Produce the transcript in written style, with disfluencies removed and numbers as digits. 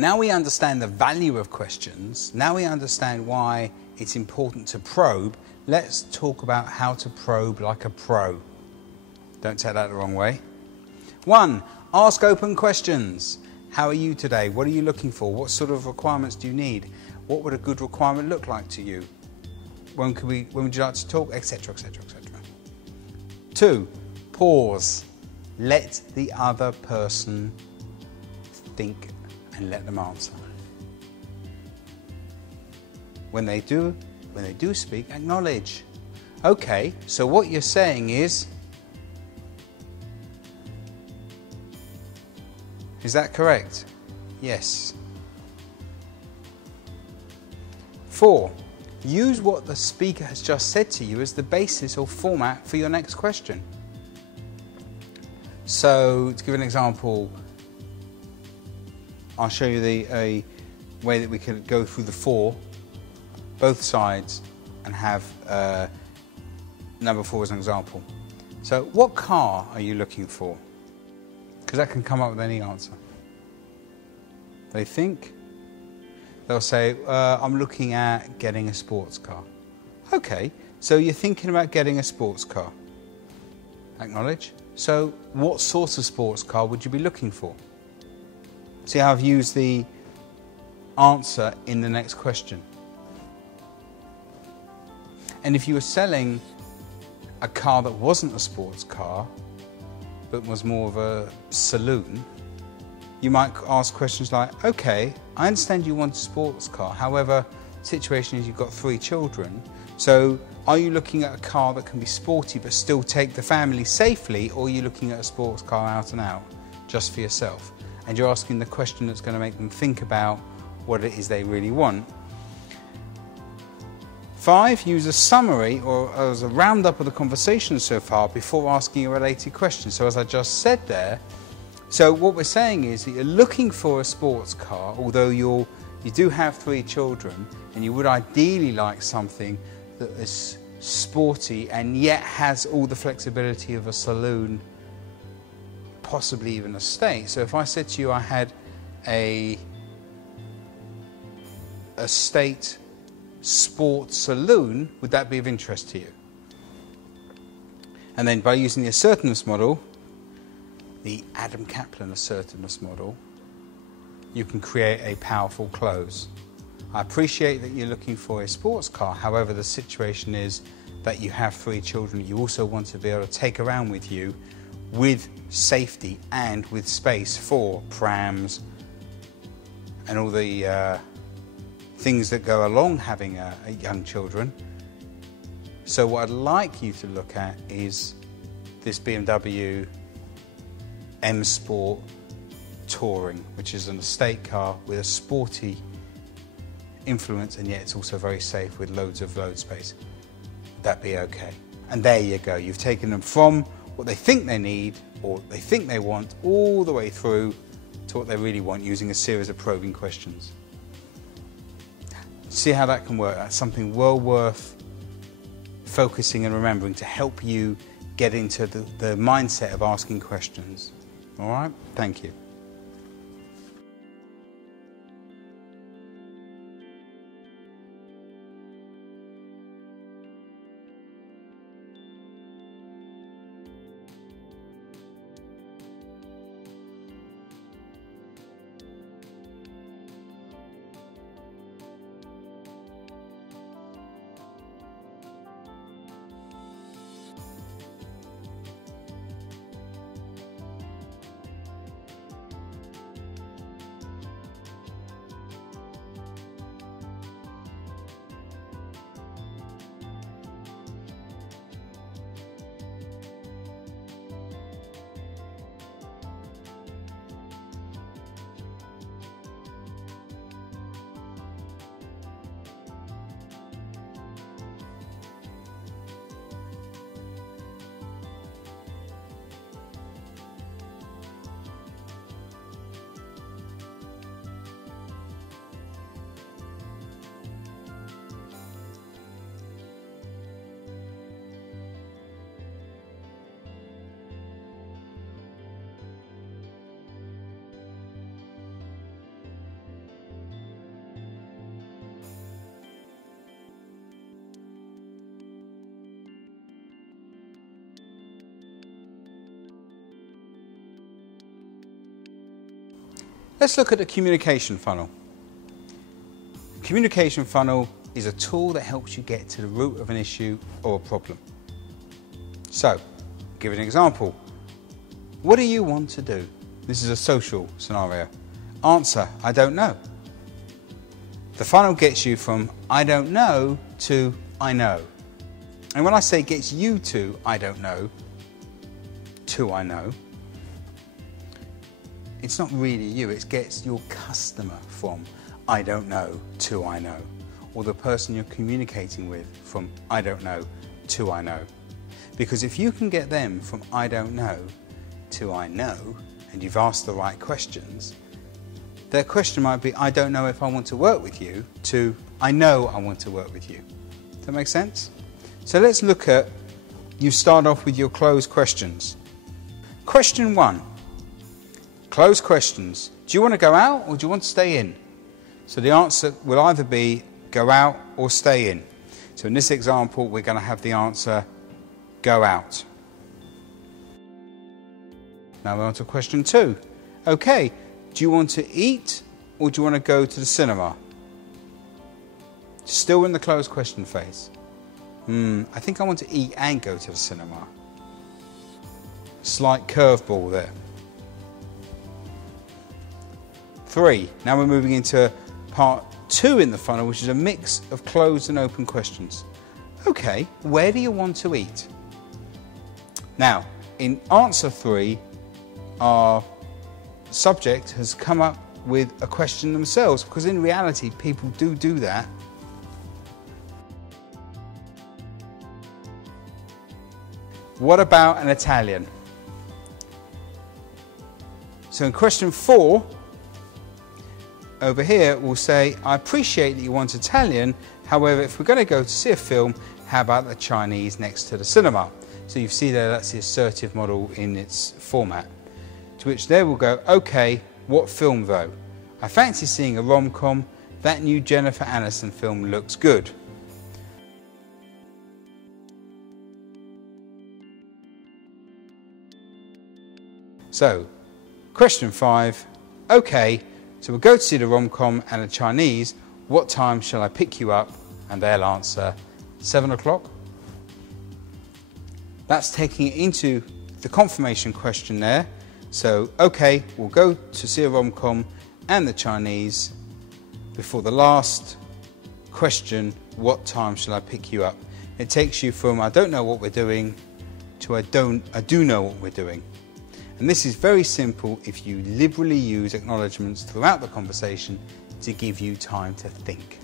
Now we understand the value of questions. Now we understand why it's important to probe. Let's talk about how to probe like a pro. Don't take that the wrong way. 1. Ask open questions. How are you today? What are you looking for? What sort of requirements do you need? What would a good requirement look like to you? When would you like to talk? Etc, etc, etc. 2. Pause. Let the other person think and let them answer. When they do speak, acknowledge. Okay, so what you're saying is that correct? Yes. 4. Use what the speaker has just said to you as the basis or format for your next question. So, to give an example, I'll show you a way that we could go through the 4, both sides, and have number 4 as an example. So, what car are you looking for? Because that can come up with any answer. They think. They'll say, I'm looking at getting a sports car. Okay, so you're thinking about getting a sports car. Acknowledge. So what sort of sports car would you be looking for? See how I've used the answer in the next question. And if you were selling a car that wasn't a sports car, but was more of a saloon, you might ask questions like, okay, I understand you want a sports car. However, the situation is you've got 3 children. So are you looking at a car that can be sporty but still take the family safely, or are you looking at a sports car out and out just for yourself? And you're asking the question that's going to make them think about what it is they really want. 5, use a summary or as a roundup of the conversation so far before asking a related question. So as I just said there, so what we're saying is that you're looking for a sports car, although you do have 3 children, and you would ideally like something that is sporty and yet has all the flexibility of a saloon, possibly even a state. So if I said to you I had a state sports saloon, would that be of interest to you? And then by using the assertiveness model, the Adam Kaplan assertiveness model, you can create a powerful close. I appreciate that you're looking for a sports car. However, the situation is that you have 3 children. You also want to be able to take around with you with safety and with space for prams and all the things that go along having a young children. So what I'd like you to look at is this BMW M Sport Touring, which is an estate car with a sporty influence, and yet it's also very safe with loads of load space. Would that be okay? And there you go. You've taken them from what they think they need or they think they want all the way through to what they really want using a series of probing questions. See how that can work? That's something well worth focusing and remembering to help you get into the mindset of asking questions. All right? Thank you. Let's look at the communication funnel. The communication funnel is a tool that helps you get to the root of an issue or a problem. So, give an example. What do you want to do? This is a social scenario. Answer, I don't know. The funnel gets you from I don't know to I know. And when I say it gets you to I don't know to I know, it's not really you, it gets your customer from I don't know to I know, or the person you're communicating with from I don't know to I know. Because if you can get them from I don't know to I know, and you've asked the right questions, their question might be, I don't know if I want to work with you, to I know I want to work with you. Does that make sense? So let's look at, you start off with your closed questions. Question 1, closed questions. Do you want to go out or do you want to stay in? So the answer will either be go out or stay in. So in this example, we're going to have the answer go out. Now we're on to question 2. Okay, do you want to eat or do you want to go to the cinema? Still in the closed question phase. I think I want to eat and go to the cinema. Slight curveball there. 3. Now we're moving into part 2 in the funnel, which is a mix of closed and open questions. Okay, where do you want to eat? Now, in answer 3, our subject has come up with a question themselves, because in reality people do that. What about an Italian? So in question 4, over here we'll say, I appreciate that you want Italian, however if we're going to go to see a film, how about the Chinese next to the cinema? So you see there, that's the assertive model in its format. To which they will go, okay, what film though? I fancy seeing a rom-com. That new Jennifer Aniston film looks good. So, question 5, okay, so we'll go to see the rom-com and the Chinese. What time shall I pick you up? And they'll answer 7 o'clock. That's taking it into the confirmation question there. So, okay, we'll go to see a rom-com and the Chinese before the last question, what time shall I pick you up? It takes you from I don't know what we're doing to I do know what we're doing. And this is very simple if you liberally use acknowledgements throughout the conversation to give you time to think.